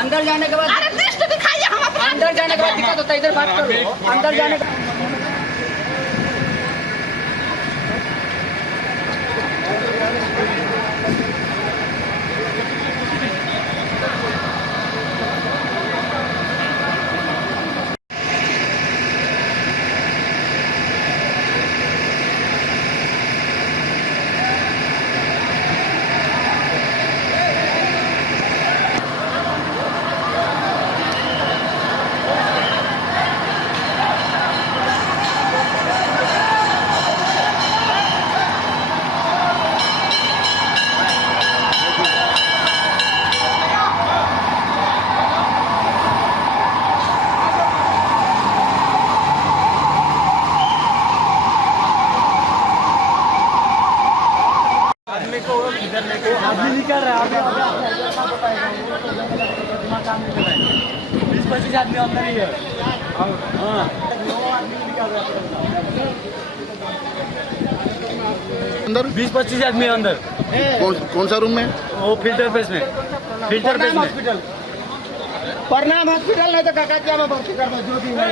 अंदर जाने के बाद अरे लिस्ट दिखाइए हम अपना। अंदर जाने के बाद दिक्कत होता है, इधर बात करो। अंदर जाने का आदमी निकल रहा है। 20-25 आदमी अंदर ही है। हाँ, अंदर 20-25 आदमी अंदर। कौन सा रूम में? वो फिल्टर पेस में। फिल्टर पेस में। हॉस्पिटल प्रणाम हॉस्पिटल नहीं तो काकातिया में भर्ती करना जो भी है।